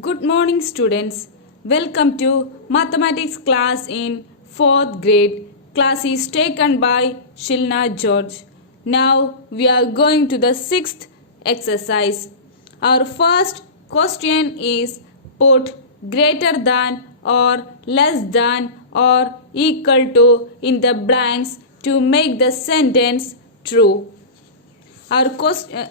Good morning, students. Welcome to mathematics class in 4th grade. Class is taken by Shilna George. Now we are going to the 6th exercise. Our first question is put greater than or less than or equal to in the blanks to make the sentence true.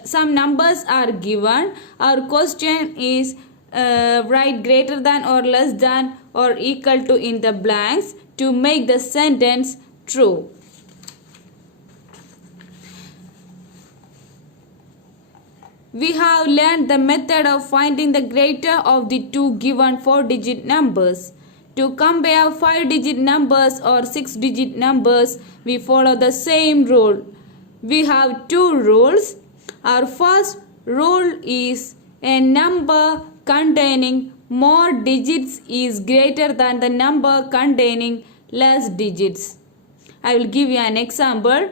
Some numbers are given. Our question is write greater than or less than or equal to in the blanks to make the sentence true. We have learned the method of finding the greater of the two given 4-digit numbers. To compare 5-digit numbers or 6-digit numbers, we follow the same rule. We have two rules. Our first rule is a number containing more digits is greater than the number containing less digits. I will give you an example.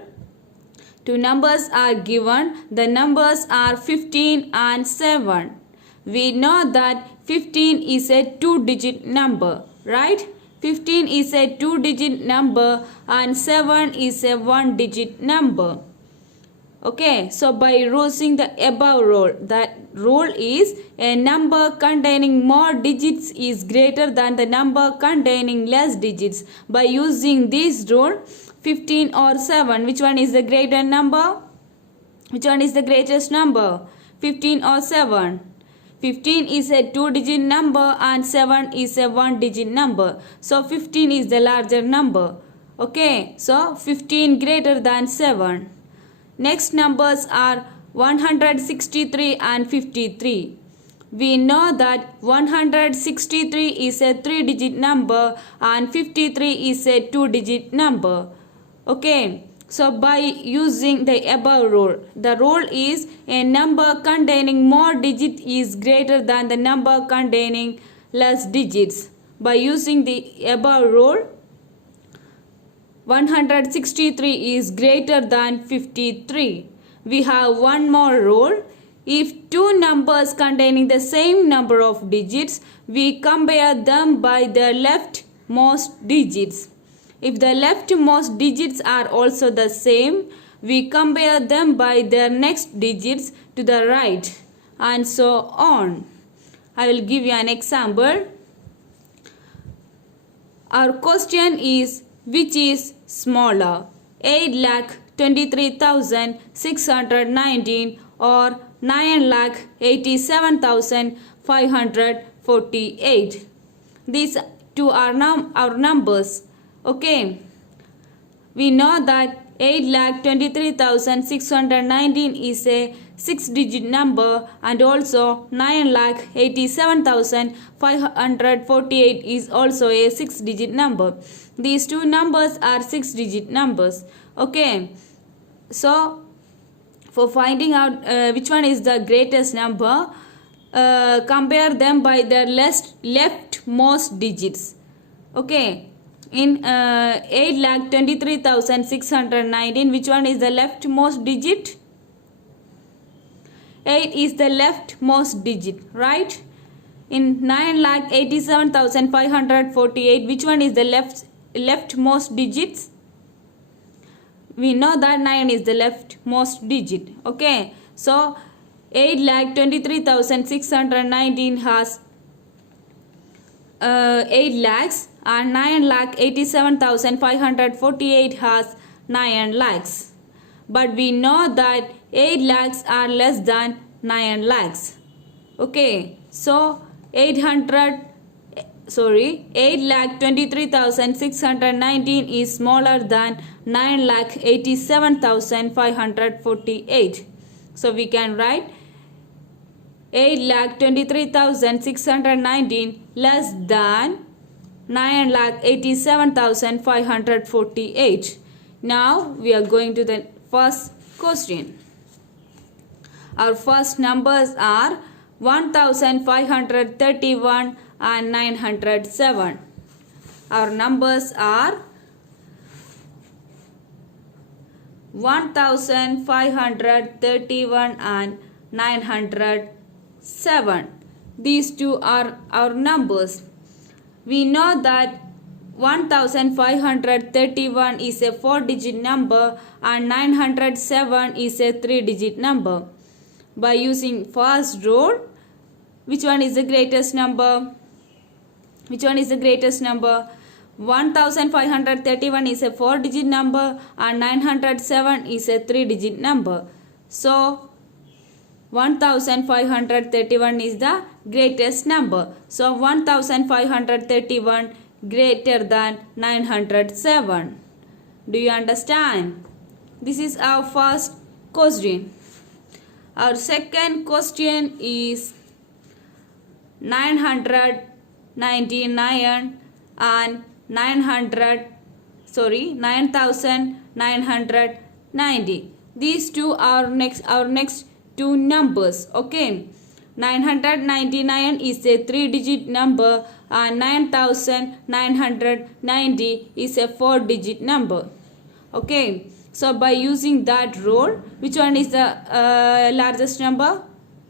Two numbers are given. The numbers are 15 and 7. We know that 15 is a 2-digit number, right? 15 is a 2-digit number and 7 is a 1-digit number. Okay, so by using the above rule, that rule is a number containing more digits is greater than the number containing less digits. By using this rule, 15 or 7, which one is the greater number? Which one is the greatest number? 15 or 7? 15 is a 2-digit number and 7 is a 1-digit number. So 15 is the larger number. Okay, so 15 greater than 7. Next numbers are 163 and 53. We know that 163 is a 3-digit number and 53 is a 2-digit number. Okay, so by using the above rule, the rule is a number containing more digits is greater than the number containing less digits. By using the above rule, 163 is greater than 53. We have one more rule. If two numbers containing the same number of digits, we compare them by their leftmost digits. If the leftmost digits are also the same, we compare them by their next digits to the right, and so on. I will give you an example. Our question is, which is smaller, 8,23,619 or 9,87,548? These two are our numbers. Okay, we know that 8,23,619 is a 6-digit number and also 9,87,548 is also a 6-digit number. These two numbers are 6-digit numbers. Okay, so for finding out which one is the greatest number, compare them by their leftmost digits. Okay, in 8,23,619, which one is the leftmost digit? 8 is the leftmost digit, right? In 9,87,548, which one is the leftmost digits? We know that 9 is the leftmost digit. Okay, so 8,23,619 has 8 lakhs and 9,87,548 has 9 lakhs. But we know that 8 lakhs are less than 9 lakhs. Okay, so 8,23,619 is smaller than 9,87,548. So we can write 8,23,619 less than 9,87,548. Now we are going to the first question. Our first numbers are 1,531 and 907. Our numbers are 1,531 and 907. these two are our numbers. We know that 1531 is a 4-digit number and 907 is a 3-digit number. By using first rule, which one is the greatest number? Which one is the greatest number? 1531 is a 4-digit number and 907 is a 3-digit number. So 1531 is the greatest number. So 1531 greater than 907. Do you understand? This is our first question. Our second question is 999 and 9990. These two are our next two numbers. Okay, 999 is a 3-digit number and 9990 is a 4-digit number. Okay, so by using that rule, which one is the largest number?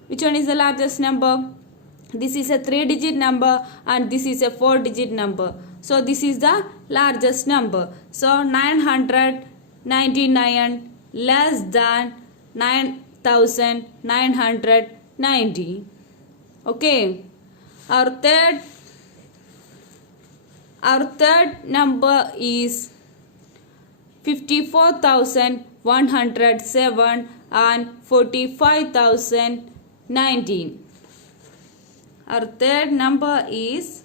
Which one is the largest number? This is a 3-digit number and this is a 4-digit number. So this is the largest number. So 999 less than 9990. Okay. Our third number is 54,107 and 45,019. Our third number is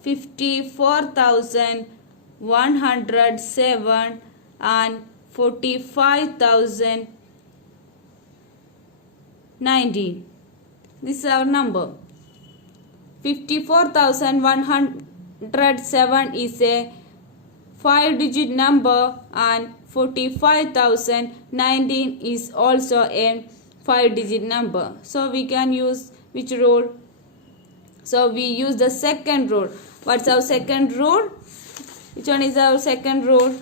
54,107 and 45,019. This is our number. 54,107 is a 5-digit number and 45,019 is also a 5-digit number. So we can use which rule? So we use the second rule. What's our second rule? Which one is our second rule?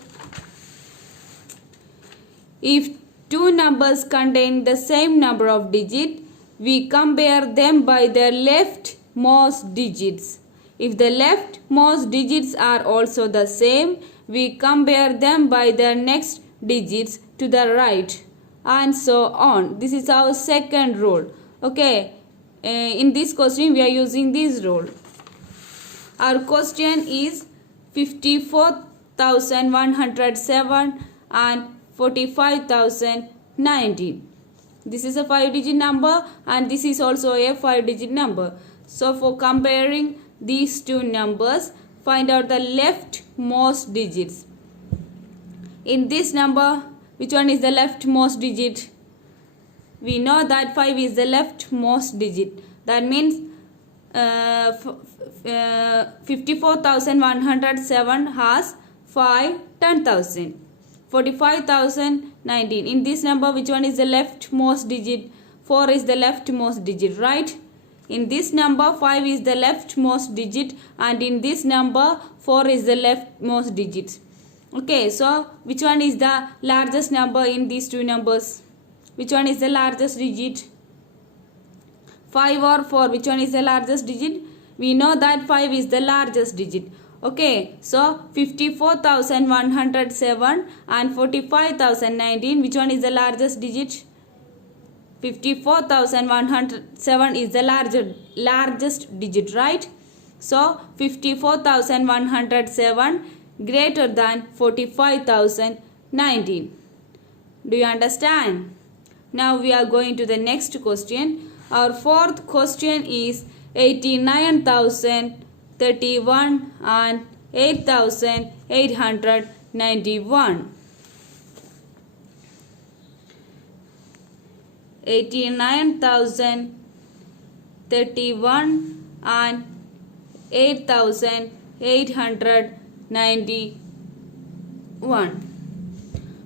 If two numbers contain the same number of digits, we compare them by their leftmost digits. If the leftmost digits are also the same, we compare them by their next digits to the right, and so on. This is our second rule. Okay, in this question we are using this rule. Our question is 54,107 and 45,019. This is a 5-digit number and this is also a 5-digit number. So for comparing these two numbers, find out the leftmost digits. In this number, which one is the leftmost digit? We know that 5 is the leftmost digit. That means 54,107 has 5 10,000. 45,019. In this number, which one is the leftmost digit? 4 is the leftmost digit, right? In this number, 5 is the leftmost digit, and in this number, 4 is the leftmost digit. Okay, so which one is the largest number in these two numbers? Which one is the largest digit? 5 or 4? Which one is the largest digit? We know that 5 is the largest digit. Okay, so 54,107 and 45,019. Which one is the largest digit? 54,107 is the largest digit, right? So 54,107 greater than 45,019. Do you understand? Now we are going to the next question. Our fourth question is 89,031 and 8,891. 89,031 and 8,891.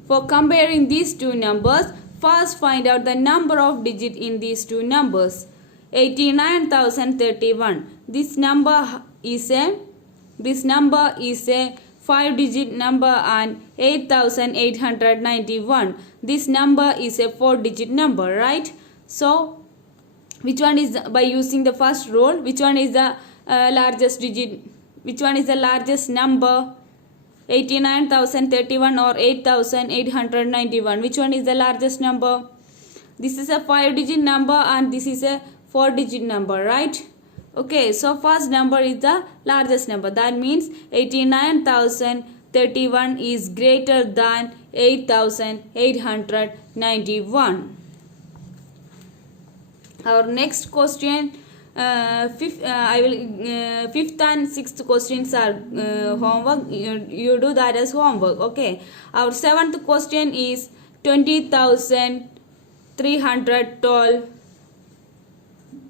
For comparing these two numbers, first find out the number of digits in these two numbers. 89,031. This number is a 5-digit number, and 8,891. This number is a 4-digit number, right? So which one is, by using the first rule, which one is the largest digit, which one is the largest number, 89,031 or 8,891, which one is the largest number? This is a 5-digit number and this is a 4-digit number, right? Okay, so first number is the largest number. That means 89,031 is greater than 8,891. Our next question, fifth and sixth questions are homework. You do that as homework. Okay. Our seventh question is 20,312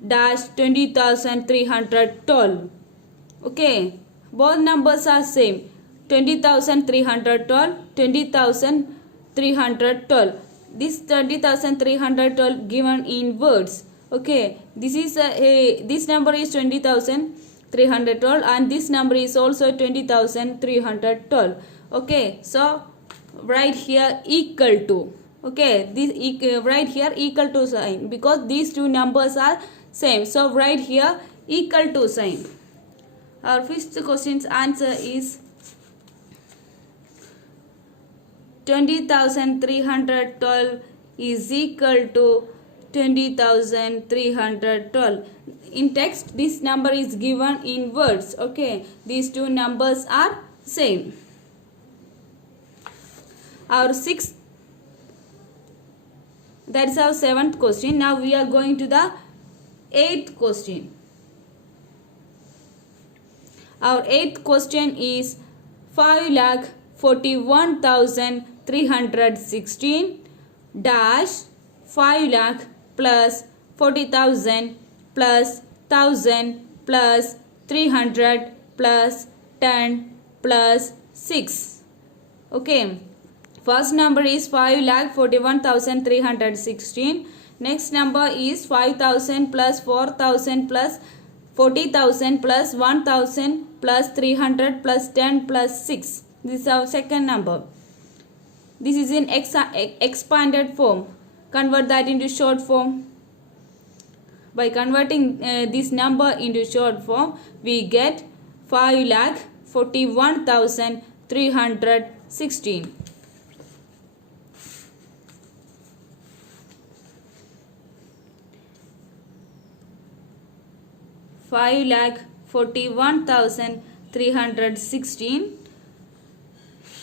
dash 20,312. Okay, both numbers are same. 20,312, 20,312. This 20,312 given in words. Okay, this is this number is 20,312 and this number is also 20,312. Okay, so write here equal to. Okay, this write here equal to sign because these two numbers are same. So write here equal to sign. Our fifth question's answer is 20,312 is equal to 20,312. In text, this number is given in words. Okay, these two numbers are same. Our sixth, that is our seventh question. Now we are going to the eighth question. Our eighth question is 5,41,316 dash 5 lakh plus 40,000 plus 1,000 plus 300 plus 10 plus 6. Okay, first number is 5,41,316. Next number is 5,000 plus 4,000 plus 40,000 plus 1,000 plus 300 plus 10 plus 6. This is our second number. This is in expanded form. Convert that into short form. By converting this number into short form, we get 5,41,316. Five lakh 41,316.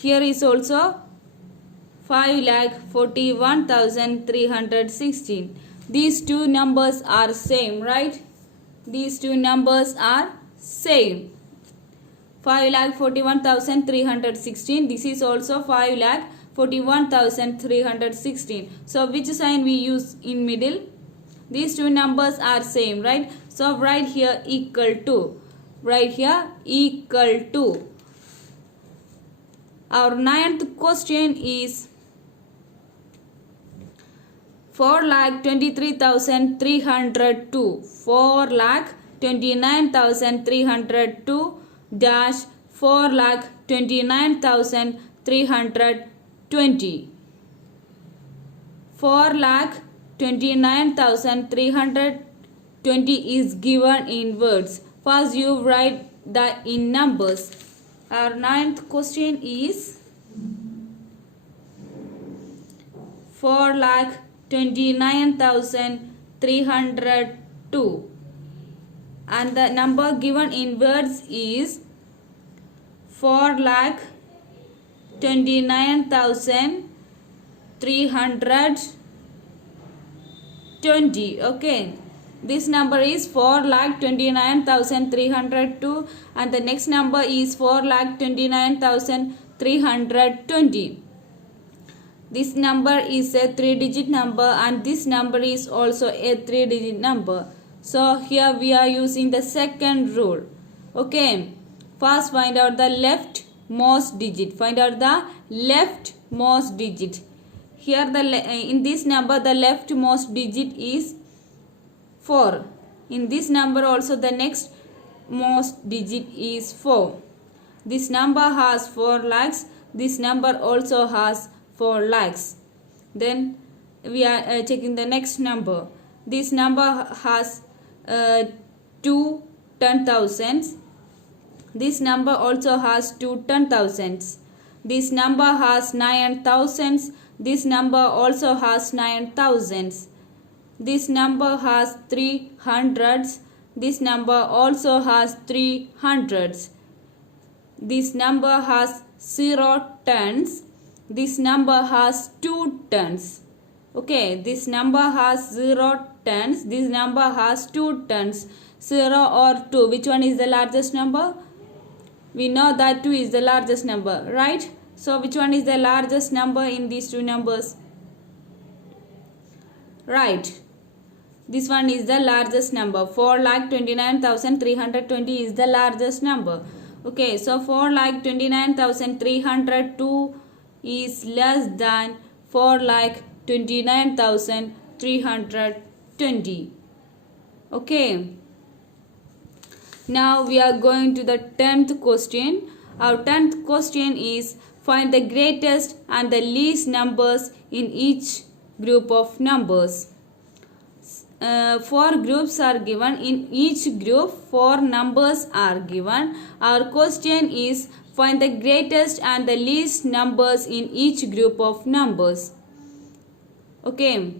Here is also 5,41,316. These two numbers are same, right? These two numbers are same. 5,41,316. This is also 5,41,316. So which sign we use in middle? These two numbers are same, right? So write here equal to. Write here equal to. Our ninth question is 4,23,302. 4,29,302 dash 4,29,320. 4,29,320 is given in words. First you write that in numbers. Our ninth question is 4,29,302 and the number given in words is 4,29,320. Okay, this number is 4,29,302 and the next number is 4,29,320. This number is a 3-digit number and this number is also a 3-digit number. So here we are using the second rule. Okay, first find out the leftmost digit. Find out the leftmost digit. Here in this number the leftmost digit is 4. In this number also the next most digit is 4. This number has 4 lakhs. This number also has 4 lakhs. Then we are checking the next number. This number has two 10,000s. This number also has two 10,000s. This number has 9,000s. This number also has 9,000s. This number has 300s. This number also has 300s. This number has 0 tens. This number has 2 tens. Okay, this number has 0 tens. This number has 2 tens. 0 or 2. Which one is the largest number? We know that 2 is the largest number, right? So which one is the largest number in these two numbers? Right. This one is the largest number. 4,29,320 is the largest number. Okay, so 4,29,302 is less than 4,29,320. Okay. Now we are going to the 10th question. Our 10th question is find the greatest and the least numbers in each group of numbers. 4 groups are given. In each group 4 numbers are given. Our question is find the greatest and the least numbers in each group of numbers. Okay.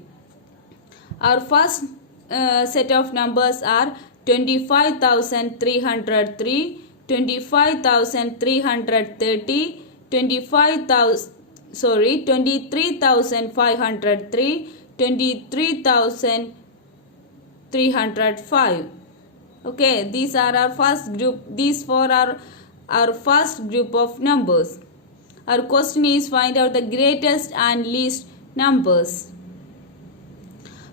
Our first set of numbers are 25,303, 25,330, 23,503, 23,305. Okay, these are our first group. These 4 are our first group of numbers. Our question is find out the greatest and least numbers.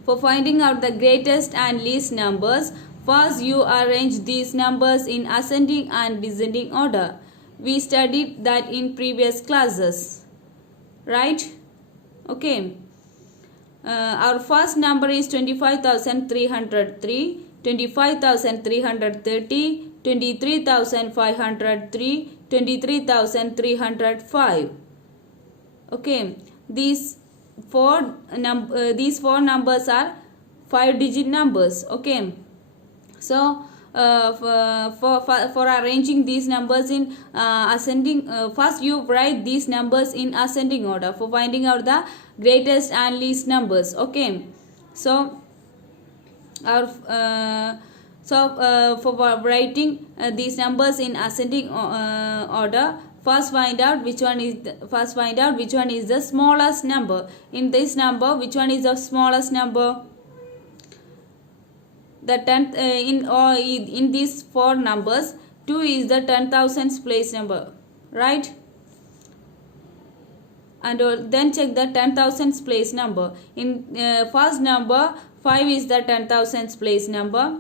For finding out the greatest and least numbers, first you arrange these numbers in ascending and descending order. We studied that in previous classes, right? Okay. Our first number is 25,303, 25,330, 23,503, 23,305. Okay. These four numbers are 5-digit numbers. Okay. So for arranging these numbers in ascending, first you write these numbers in ascending order for finding out the greatest and least numbers. Okay. So our for writing these numbers in ascending order, first find out which one is the smallest number. In this number, which one is the smallest number? The 10th in these 4 numbers, 2 is the 10,000s place number, right? And then check the 10,000s place number. In first number, 5 is the 10,000s place number.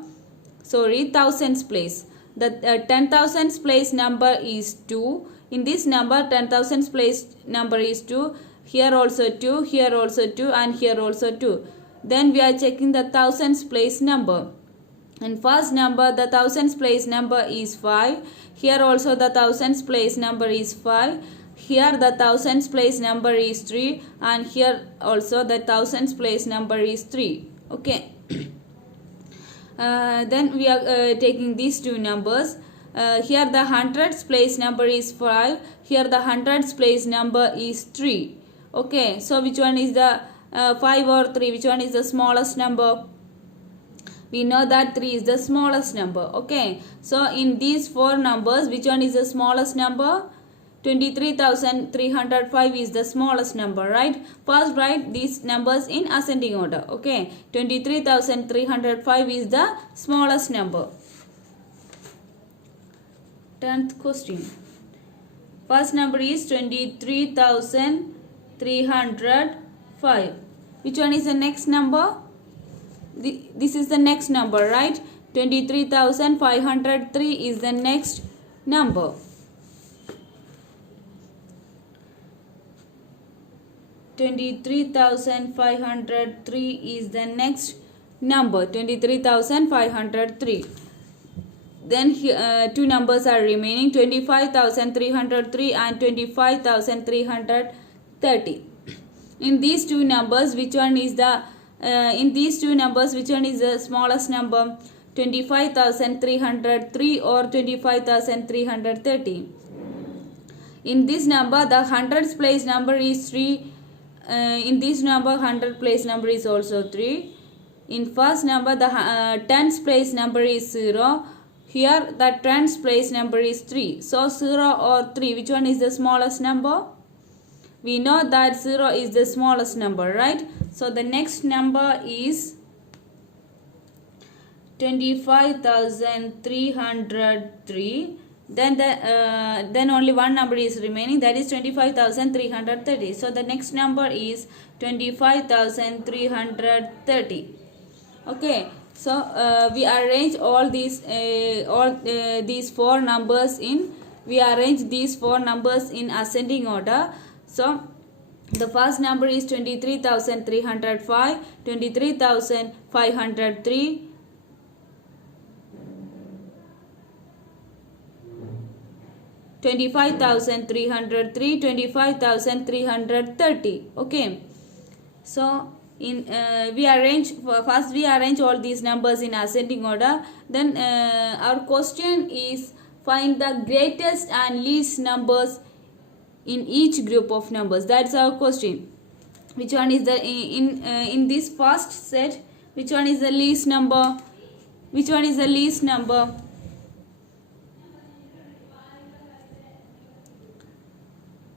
Sorry, thousands place. The 10,000s place number is 2. In this number, 10,000s place number is 2. Here also 2, here also 2, and here also 2. Then we are checking the thousands place number. In first number, the thousands place number is 5. Here also the thousands place number is 5. Here the thousands place number is 3. And here also the thousands place number is 3. Okay. Then we are taking these two numbers. Here the hundreds place number is 5. Here the hundreds place number is 3. Okay. So which one is the 5 or 3? Which one is the smallest number? We know that 3 is the smallest number. Okay. So in these 4 numbers, which one is the smallest number? 23,305 is the smallest number, right? First write these numbers in ascending order. Okay. 23,305 is the smallest number. 10th question. First number is 23,305. Which one is the next number? This is the next number, right? 23,503 is the next number. 23,503 is the next number. 23,503. Then here, 2 numbers are remaining, 25,303 and 25,330. In these 2 numbers, which one is the in these two numbers, which one is the smallest number? 25,303 or 25,330? In this number, the hundreds place number is 3. In this number, hundred place number is also 3. In first number, the tens place number is 0. Here, the tens place number is 3. So, 0 or 3, which one is the smallest number? We know that 0 is the smallest number, right? So, the next number is 25,303. Then only one number is remaining, that is 25,330. So the next number is 25,330. Okay, so we arrange all these four numbers in ascending order. So the first number is 23,305, 23,503, 25,303, 25,330. Okay, so in we arrange all these numbers in ascending order. Then our question is, find the greatest and least numbers in each group of numbers. That's our question. Which one is the in this first set, which one is the least number? Which one is the least number?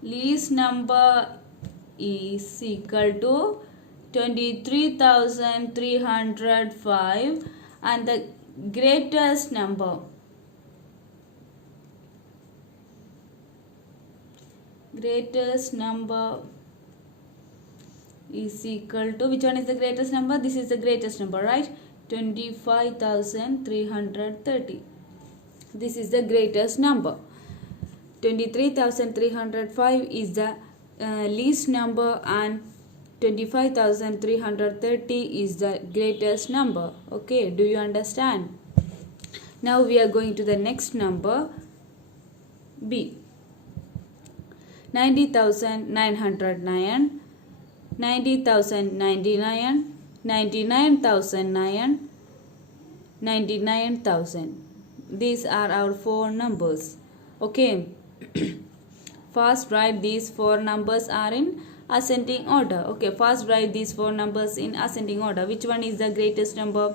Least number is equal to 23,305, and the greatest number is equal to, which one is the greatest number? This is the greatest number, right? 25,330. This is the greatest number. 23,305 is the least number, and 25,330 is the greatest number. Okay, do you understand? Now we are going to the next number, B. 90,909, 90,099, 99,009, 99,000. These are our four numbers. Okay. First write these four numbers are in ascending order. Okay, first write these four numbers in ascending order. Which one is the greatest number?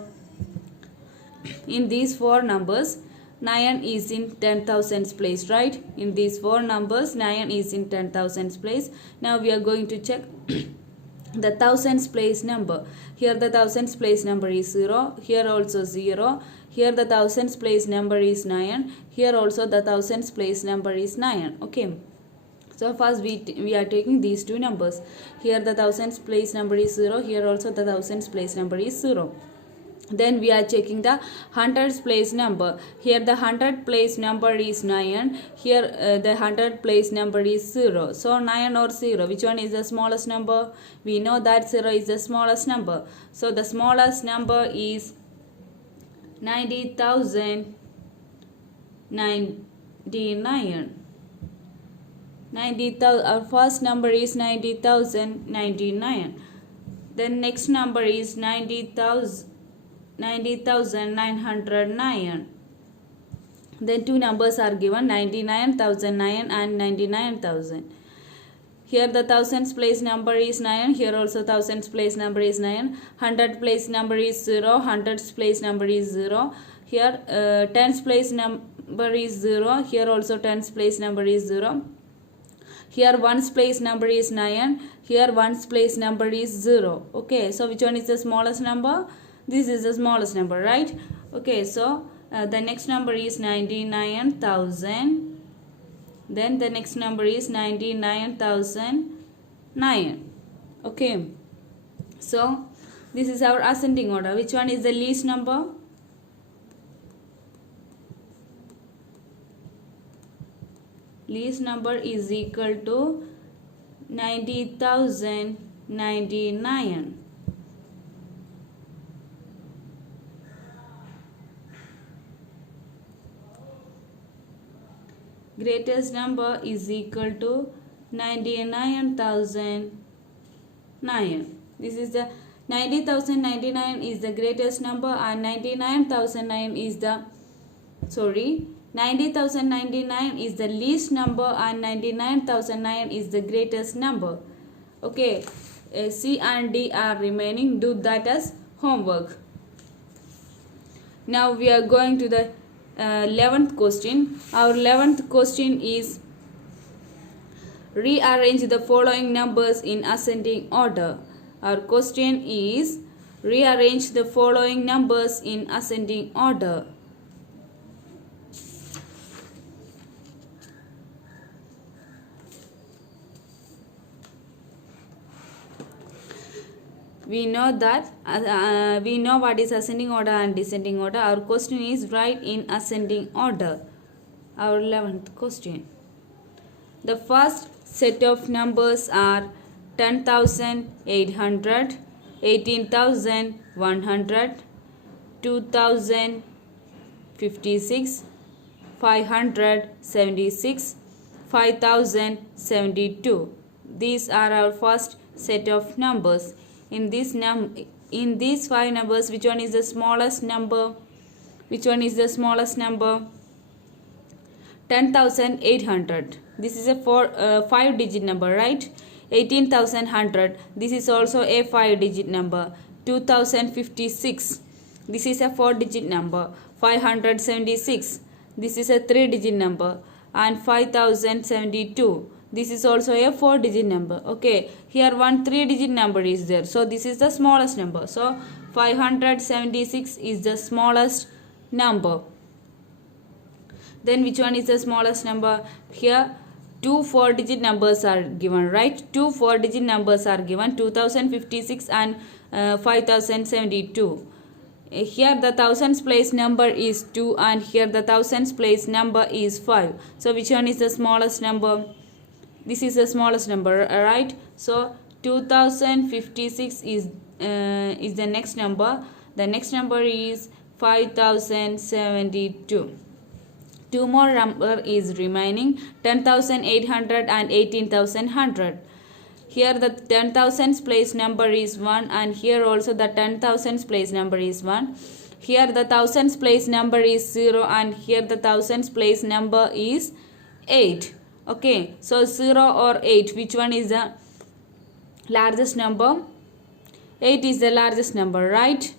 In these four numbers, 9 is in 10,000s place, right? In these four numbers, 9 is in 10,000s place. Now we are going to check the thousands place number. Here the thousands place number is 0. Here also 0. Here the thousands place number is 9. Here also the thousands place number is 9. Okay. So first we are taking these two numbers. Here the thousands place number is 0. Here also the thousands place number is 0. Then we are checking the hundreds place number. Here the hundred place number is 9. Here the hundred place number is 0. So 9 or 0, which one is the smallest number? We know that 0 is the smallest number. So the smallest number is 90,099. Our first number is 90,099. Then next number is 90,909. Then two numbers are given, 99,009 and 99,000. Here the thousands place number is 9. Here also thousands place number is 9. Hundred place number is 0. Hundreds place number is 0. Here tens place number is 0. Here also tens place number is 0. Here ones place number is 9. Here ones place number is 0. Okay, so which one is the smallest number? This is the smallest number, right? Okay, so the next number is 99,000. Then the next number is 99,009. Okay, so this is our ascending order. Which one is the least number? Least number is equal to 90,099. Greatest number is equal to 99,009. This is the 90,099 is the greatest number and 99,009 is the 90,099 is the least number and 99,009 is the greatest number. Okay, C and D are remaining. Do that as homework. Now we are going to the 11th question. Our 11th question is rearrange the following numbers in ascending order. Our question is rearrange the following numbers in ascending order. We know that we know what is ascending order and descending order. Our question is write in ascending order. Our 11th question. The first set of numbers are 10,800, 18,100, 2,056, 576, 5,072. These are our first set of numbers. In these five numbers, which one is the smallest number? Which one is the smallest number? 10,800. This is a 5-digit number, right? 18,100. This is also a 5-digit number. 2,056. This is a 4-digit number. 576. This is a 3-digit number. And 5,072. This is also a 4-digit number. Okay, here one 3-digit number is there. So this is the smallest number. So 576 is the smallest number. Then which one is the smallest number? Here 2 4-digit numbers are given, right? 2 4-digit numbers are given, 2056 and 5072. Here the thousands place number is 2 and here the thousands place number is 5. So which one is the smallest number? This is the smallest number, right? So 2056 is the next number. The next number is 5072. Two more number is remaining, 10,800 and 18,100. Here the 10,000s place number is 1 and here also the 10,000s place number is 1. Here the thousands place number is 0 and here the thousands place number is 8. Okay, so 0 or 8, which one is the largest number? 8 is the largest number, right?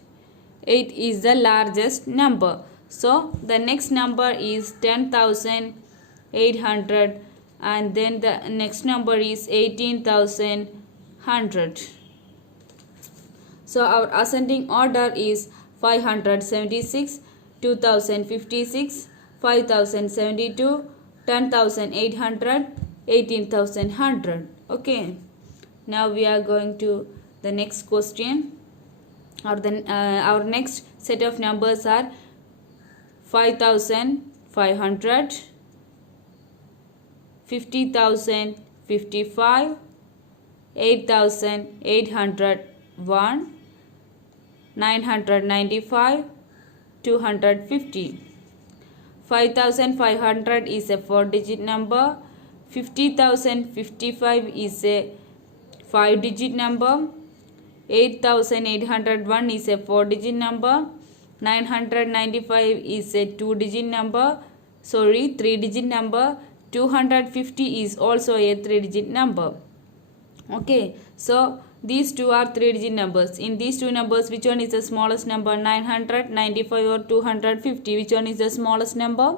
8 is the largest number. So the next number is 10,800 and then the next number is 18,100. So our ascending order is 576, 2,056, 5,072, 10,800, 18,100. Okay. Now we are going to the next question. Our next set of numbers are 5,500, 50,055, 8,801, 995, 250. 5,500 is a 4-digit number. 50,055 is a 5-digit number. 8,801 is a 4-digit number. 995 is a 2-digit number. 3-digit number. 250 is also a 3-digit number. Okay, so these two are 3-digit numbers. In these two numbers, which one is the smallest number? 995 or 250? Which one is the smallest number?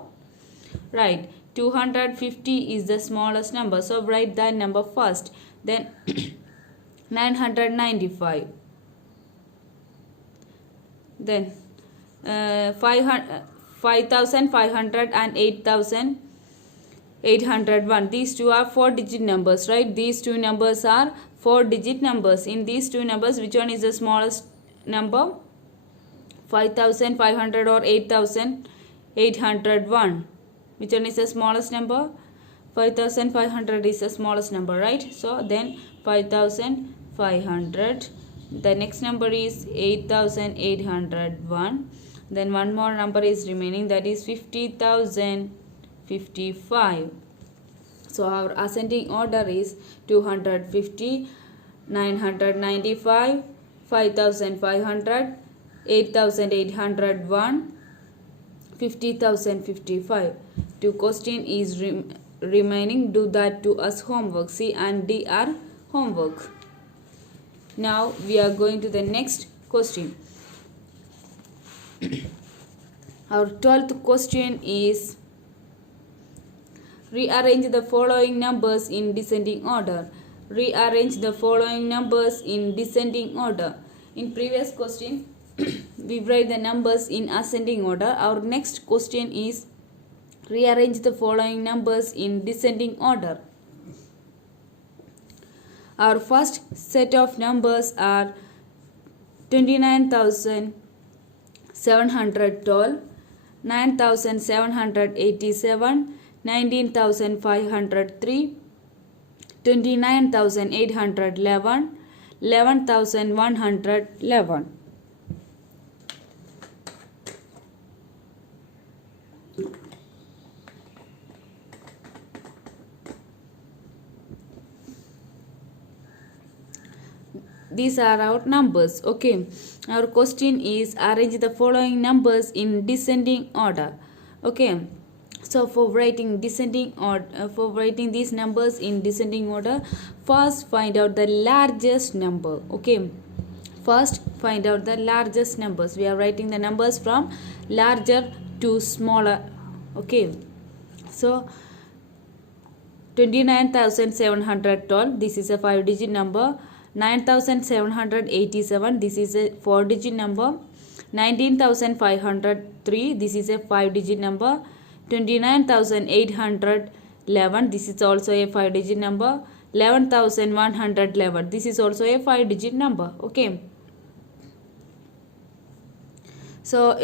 Right, 250 is the smallest number. So write that number first. Then 995. Then 5,500 and 8,801. These two are 4-digit numbers, right? These two numbers are 4-digit numbers. In these two numbers, which one is the smallest number? 5,500 or 8,801. Which one is the smallest number? 5,500 is the smallest number, right? So then 5,500. The next number is 8,801. Then one more number is remaining, that is 50,055. So our ascending order is 250, 995, 5,500, 8,801, 50,055. Two question is remaining. Do that to us homework. C and D are homework. Now we are going to the next question. Our 12th question is rearrange the following numbers in descending order. Rearrange the following numbers in descending order. In previous question, we write the numbers in ascending order. Our next question is rearrange the following numbers in descending order. Our first set of numbers are 29,712, 9,787, 19,503, 29,811, 11,111. These are our numbers. Okay, our question is arrange the following numbers in descending order. Okay, so for writing descending order, for writing these numbers in descending order, first find out the largest number. Okay, first find out the largest numbers. We are writing the numbers from larger to smaller. Okay, so 29,712, this is a 5-digit number. 9,787, this is a 4-digit number. 19,503, this is a 5-digit number. 29,811, this is also a 5-digit number. 11,111, this is also a 5-digit number. Okay, so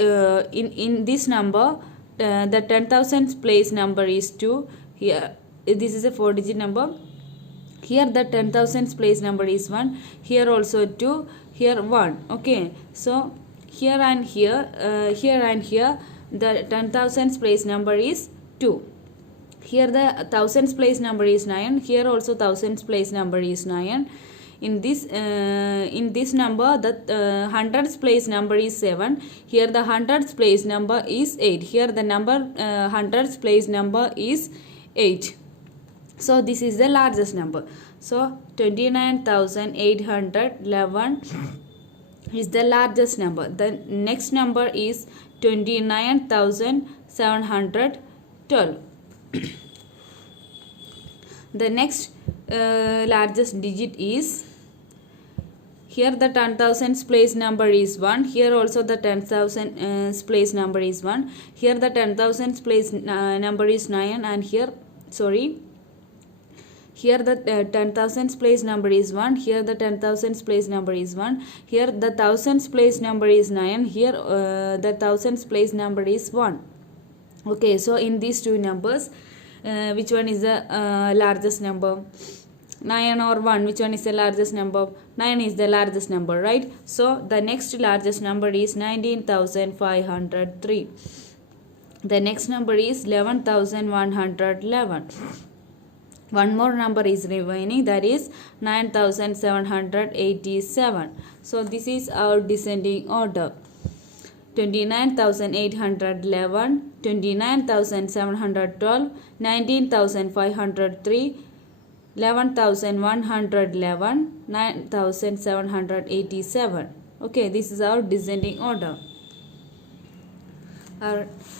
in this number, the 10,000 place number is 2. Here this is a 4-digit number. Here the 10,000 place number is 1. Here also 2. Here 1. Okay, so here and here, the 10,000 place number is 2. Here the thousands place number is 9. Here also thousands place number is 9. In this number, the hundreds place number is 7. Here the hundreds place number is 8. Here the number hundreds place number is 8. So this is the largest number. So 29,811 is the largest number. The next number is 29,712. The next largest digit is, here the 10,000 place number is 1. Here also the 10,000 place number is 1. Here the 10,000 place number is 9, and here the 10,000 place number is 1. Here the 10,000 place number is 1. Here the thousands place number is 9. Here the thousands place number is 1. Okay, so in these two numbers, which one is the largest number? 9 or 1, which one is the largest number? 9 is the largest number, right? So the next largest number is 19,503. The next number is 11,111. One more number is remaining, that is 9,787. So this is our descending order: 29,811, 29,712, 19,503, 11,111, 9,787. Okay, this is our descending order.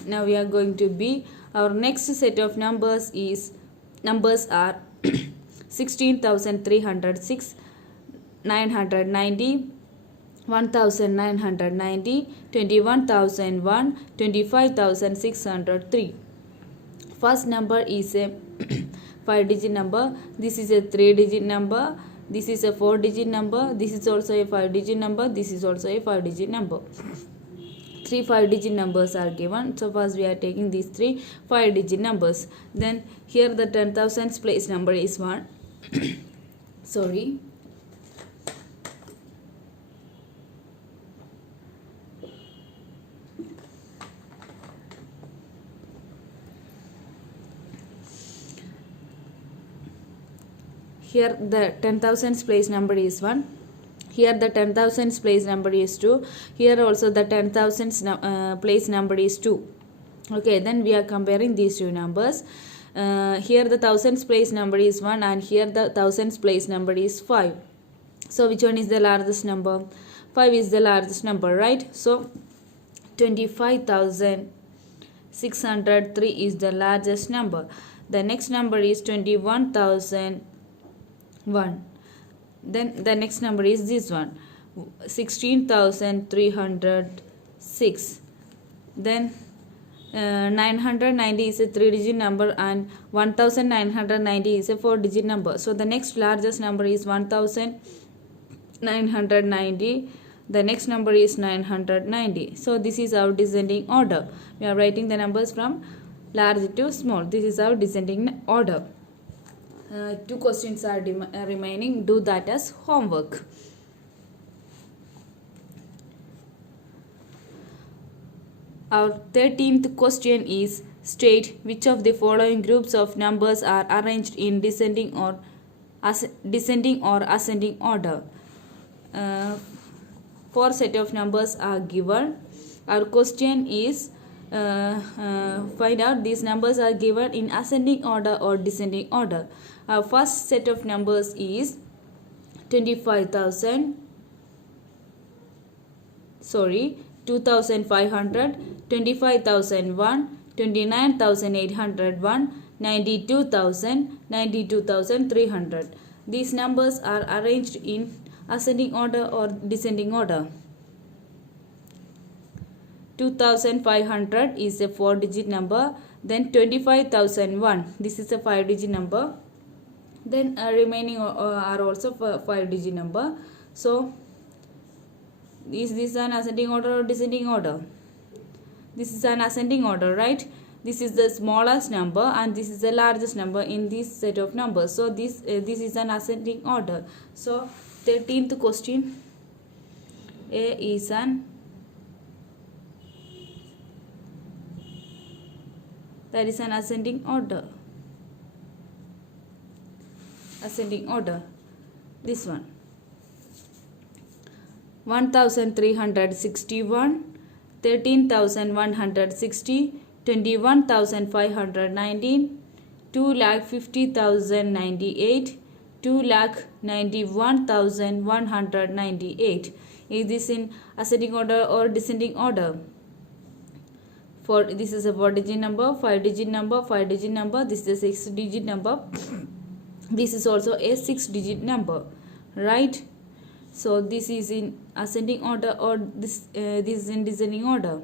Now we are going to B. Our next set of numbers are 16,306, 990, 1,990, 21,001, 25,603. First number is a 5-digit number. This is a 3-digit number. This is a 4-digit number. This is also a 5-digit number. This is also a 5-digit number. 3 5-digit numbers are given. So first we are taking these 3 5-digit numbers. Then here the 10,000 place number is 1. Sorry. Here the 10,000 place number is 1. Here the 10,000s place number is 2. Here also the 10,000s place number is 2. Okay, then we are comparing these two numbers. Here the thousands place number is 1 and here the thousands place number is 5. So which one is the largest number? 5 is the largest number, right? So 25,603 is the largest number. The next number is 21,001. Then the next number is this one, 16,306. Then 990 is a 3-digit number and 1990 is a 4-digit number. So the next largest number is 1990. The next number is 990. So this is our descending order. We are writing the numbers from large to small. This is our descending order. 2 questions are remaining. Do that as homework. Our 13th question is, state which of the following groups of numbers are arranged in descending or ascending order. 4 set of numbers are given. Our question is, find out these numbers are given in ascending order or descending order. Our first set of numbers is 2,500, 25,001, 29,801, 92,000, 92,300. These numbers are arranged in ascending order or descending order. 2,500 is a 4-digit number. Then 25,001, this is a 5-digit number. Then remaining are also 5-digit number. So is this an ascending order or descending order? This is an ascending order, right? This is the smallest number and this is the largest number in this set of numbers. So this is an ascending order. So 13th question, A is an ascending order. Ascending order. This one. 1,361, 13,160, 21,519, 2,50,098, 2,91,198. Is this in ascending order or descending order? This is a 4-digit number, 5-digit number, 5-digit number. This is a 6-digit number. This is also a 6-digit number, right? So this is in ascending order or this is in descending order.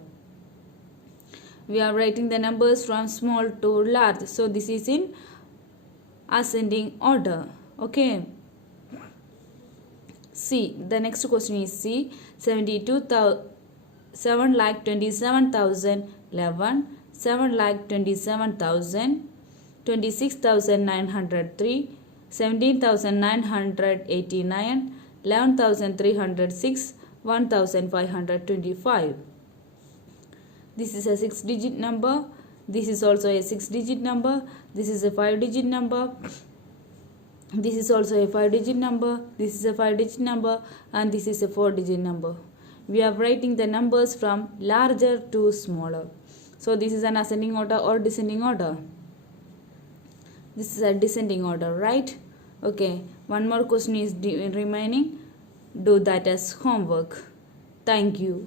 We are writing the numbers from small to large. So this is in ascending order. Okay. C. The next question is C. 7,27,011, 7,27,000, 26,903, 17,989, 11,306, 1,525. This is a 6-digit number. This is also a 6-digit number. This is a 5-digit number. This is also a 5-digit number. This is a 5-digit number. And this is a 4-digit number. We are writing the numbers from larger to smaller. So this is an ascending order or descending order. This is a descending order, right? Okay. One more question is remaining. Do that as homework. Thank you.